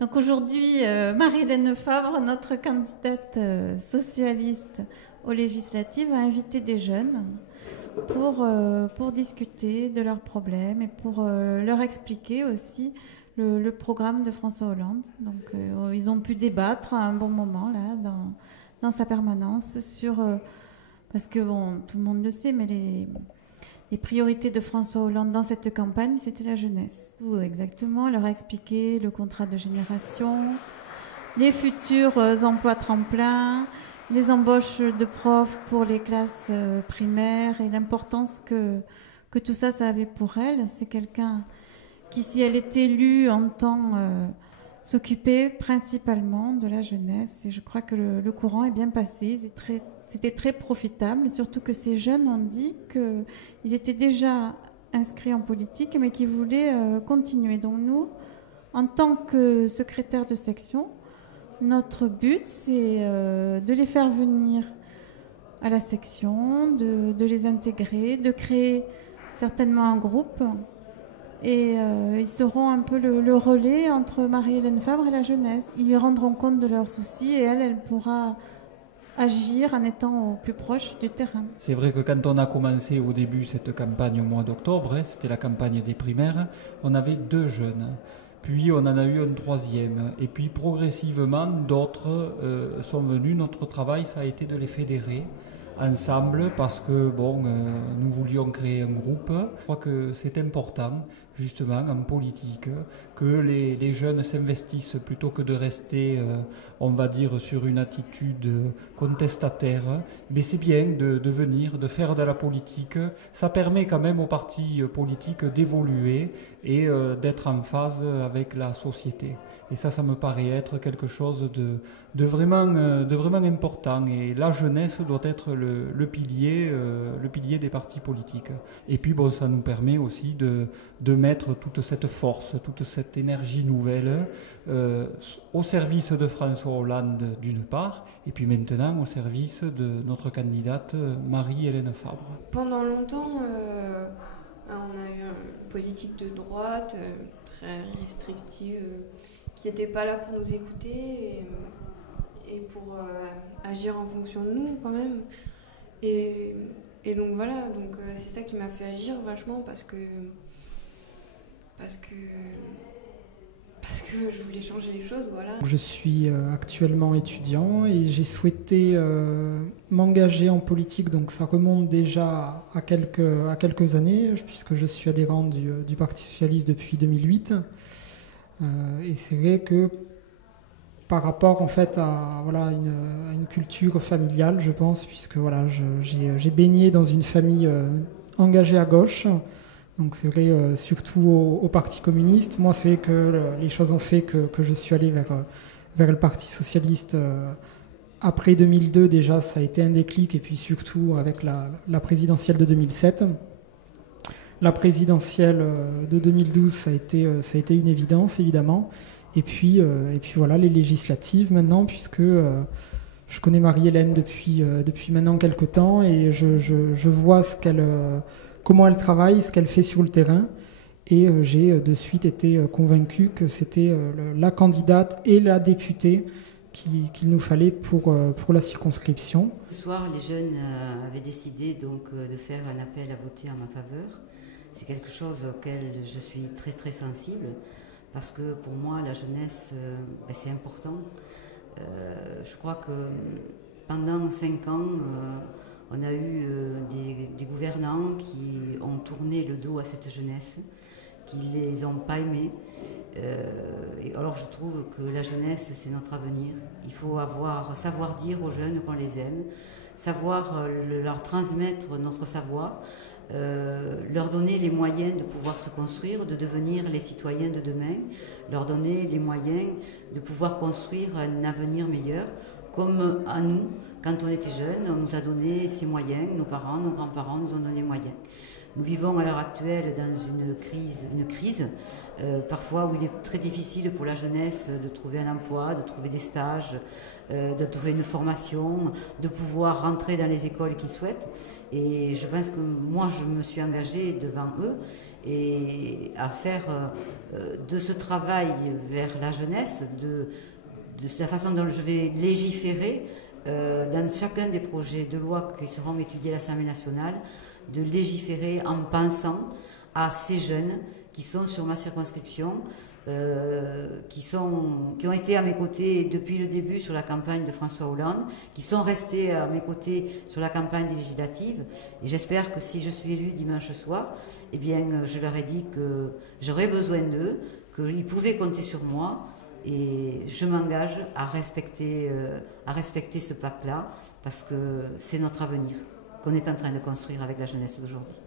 Donc aujourd'hui, Marie-Hélène Fabre, notre candidate socialiste aux législatives, a invité des jeunes pour discuter de leurs problèmes et pour leur expliquer aussi le programme de François Hollande. Donc ils ont pu débattre à un bon moment là, dans sa permanence sur... parce que bon, tout le monde le sait, mais les priorités de François Hollande dans cette campagne, c'était la jeunesse. Tout exactement, leur a expliqué le contrat de génération, les futurs emplois tremplins, les embauches de profs pour les classes primaires et l'importance que tout ça, ça avait pour elle. C'est quelqu'un qui, si elle est élue, entend s'occuper principalement de la jeunesse. Et je crois que le courant est bien passé. C'était très profitable, surtout que ces jeunes ont dit qu'ils étaient déjà inscrits en politique, mais qu'ils voulaient continuer. Donc nous, en tant que secrétaire de section, notre but, c'est de les faire venir à la section, de les intégrer, de créer certainement un groupe. Et ils seront un peu le relais entre Marie-Hélène Fabre et la jeunesse. Ils lui rendront compte de leurs soucis et elle pourra agir en étant au plus proche du terrain. C'est vrai que quand on a commencé au début cette campagne au mois d'octobre, c'était la campagne des primaires, on avait 2 jeunes. Puis on en a eu un 3e. Et puis progressivement, d'autres sont venus. Notre travail, ça a été de les fédérer ensemble parce que nous voulions créer un groupe. Je crois que c'est important, justement, en politique, que les jeunes s'investissent plutôt que de rester, on va dire, sur une attitude contestataire. Mais c'est bien de venir, de faire de la politique. Ça permet quand même aux partis politiques d'évoluer et d'être en phase avec la société. Et ça me paraît être quelque chose de vraiment important. Et la jeunesse doit être le pilier des partis politiques. Et puis ça nous permet aussi de mettre toute cette force, toute cette énergie nouvelle au service de François Hollande d'une part, et puis maintenant au service de notre candidate Marie-Hélène Fabre. Pendant longtemps, on a eu une politique de droite très restrictive qui n'était pas là pour nous écouter et pour agir en fonction de nous quand même. Et donc voilà, c'est ça qui m'a fait agir vachement parce que je voulais changer les choses, voilà. Je suis actuellement étudiant et j'ai souhaité m'engager en politique, donc ça remonte déjà à quelques années, puisque je suis adhérent du Parti Socialiste depuis 2008. Et c'est vrai que par rapport en fait à une culture familiale, je pense, puisque j'ai baigné dans une famille engagée à gauche. Donc c'est vrai, surtout au Parti communiste. Moi, c'est vrai que les choses ont fait que je suis allé vers le Parti socialiste. Après 2002, déjà, ça a été un déclic, et puis surtout avec la présidentielle de 2007. La présidentielle de 2012, ça a été une évidence, évidemment. Et puis voilà, les législatives maintenant, puisque je connais Marie-Hélène depuis maintenant quelques temps, et je vois comment elle travaille, ce qu'elle fait sur le terrain. Et j'ai de suite été convaincu que c'était la candidate et la députée qu'il nous fallait pour la circonscription. Ce soir, les jeunes avaient décidé donc de faire un appel à voter en ma faveur. C'est quelque chose auquel je suis très très sensible, parce que pour moi, la jeunesse, c'est important. Je crois que pendant 5 ans, on a eu des gouvernants qui ont tourné le dos à cette jeunesse, qui ne les ont pas aimés. Et alors je trouve que la jeunesse, c'est notre avenir. Il faut savoir dire aux jeunes qu'on les aime, savoir leur transmettre notre savoir, leur donner les moyens de pouvoir se construire, de devenir les citoyens de demain, leur donner les moyens de pouvoir construire un avenir meilleur. Comme à nous, quand on était jeunes, on nous a donné ces moyens, nos parents, nos grands-parents nous ont donné les moyens. Nous vivons à l'heure actuelle dans une crise parfois où il est très difficile pour la jeunesse de trouver un emploi, de trouver des stages, de trouver une formation, de pouvoir rentrer dans les écoles qu'ils souhaitent. Et je pense que moi, je me suis engagée devant eux et à faire de ce travail vers la jeunesse, de la façon dont je vais légiférer dans chacun des projets de loi qui seront étudiés à l'Assemblée nationale, de légiférer en pensant à ces jeunes qui sont sur ma circonscription, qui ont été à mes côtés depuis le début sur la campagne de François Hollande, qui sont restés à mes côtés sur la campagne des législatives. Et j'espère que si je suis élue dimanche soir, eh bien, je leur ai dit que j'aurais besoin d'eux, qu'ils pouvaient compter sur moi. Et je m'engage à respecter ce pacte-là, parce que c'est notre avenir qu'on est en train de construire avec la jeunesse d'aujourd'hui.